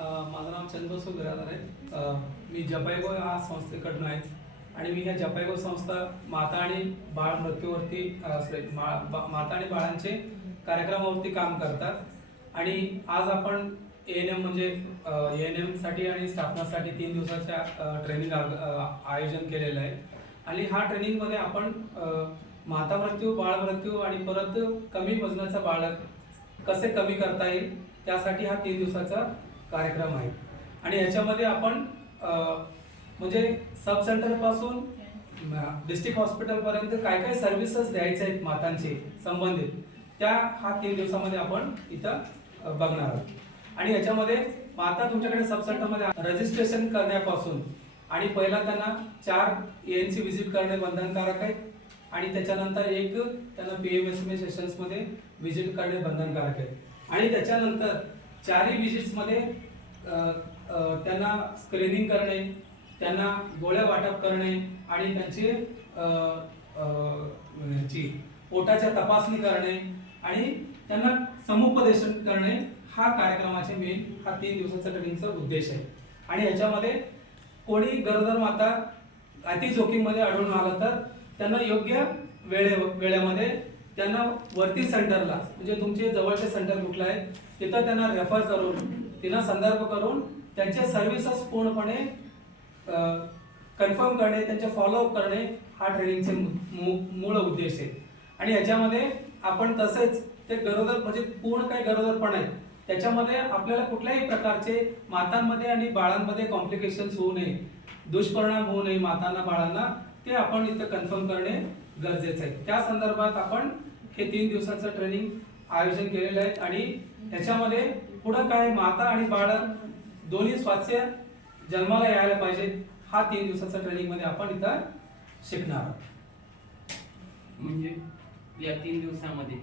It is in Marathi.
माझं नाव चंद्रसू बिरादर आहे. मी जपायगो हा संस्थेकडून आहे. आणि मी ह्या जपायगो संस्था माता आणि बाळ मृत्यूवरती मा- माता आणि बाळांचे कार्यक्रमावरती काम करतात. आणि आज आपण ए एन एम म्हणजे ए एन एमसाठी आणि स्टाफनासाठी तीन दिवसाच्या ट्रेनिंग आयोजन केलेलं आहे. आणि हा ट्रेनिंगमध्ये आपण माता मृत्यू बाळ मृत्यू आणि परत कमी वजनाचं बाळक कसे कमी करता येईल त्यासाठी हा तीन दिवसाचा कार्यक्रम आहे आणि याच्यामध्ये आपण म्हणजे सब सेंटरपासून डिस्ट्रिक्ट हॉस्पिटल पर्यंत काय काय सर्व्हिसेस द्यायचे आहेत मातांचे संबंधित त्या हा तीन दिवसामध्ये आपण इथं बघणार आहोत. आणि याच्यामध्ये माता तुमच्याकडे सब सेंटरमध्ये रजिस्ट्रेशन करण्यापासून आणि पहिला त्यांना चार एन सी व्हिजिट करणे बंधनकारक आहे आणि त्याच्यानंतर एक त्यांना पीएमएसएमए सेशन्समध्ये व्हिजिट करणे बंधनकारक आहे आणि त्याच्यानंतर चारही व्हिजिट्समध्ये त्यांना स्क्रीनिंग करणे त्यांना गोळ्या वाटप करणे आणि त्यांचे ह्याची पोटाच्या तपासणी करणे आणि त्यांना समुपदेशन करणे हा कार्यक्रमाचे मेन हा तीन दिवसाचा ट्रेनिंगचा उद्देश आहे. आणि याच्यामध्ये कोणी गरोदर माता अति जोखीममध्ये आढळून आलं तर त्यांना योग्य वेळे वेळेमध्ये त्यांना वरती सेंटरला म्हणजे तुमचे जवळचे सेंटर कुठलं आहे तिथं त्यांना रेफर करून तिला संदर्भ करून त्यांचे सर्व्हिसेस पूर्णपणे कन्फर्म करणे त्यांचे फॉलोअप करणे हा ट्रेनिंगचे मू- मूळ उद्देश आहे. आणि याच्यामध्ये आपण तसेच ते गरोदर म्हणजे पूर्ण काही गरोदरपण आहे. त्याच्यामध्ये आपल्याला कुठल्याही प्रकारचे मातांमध्ये आणि बाळांमध्ये कॉम्प्लिकेशन्स होऊ नये दुष्परिणाम होऊ नये मातांना बाळांना ते आपण इथं कन्फर्म करणे गरजेचं आहे. त्या संदर्भात आपण हे तीन दिवसाचं ट्रेनिंग आयोजन केलेलं आहे आणि ह्याच्यामध्ये पुढं काय माता आणि बाळ दोन्ही स्वास्थ्य जन्माला यायला पाहिजे हा तीन दिवसाचा ट्रेनिंगमध्ये आपण इथं शिकणार आहोत. म्हणजे या तीन दिवसामध्ये.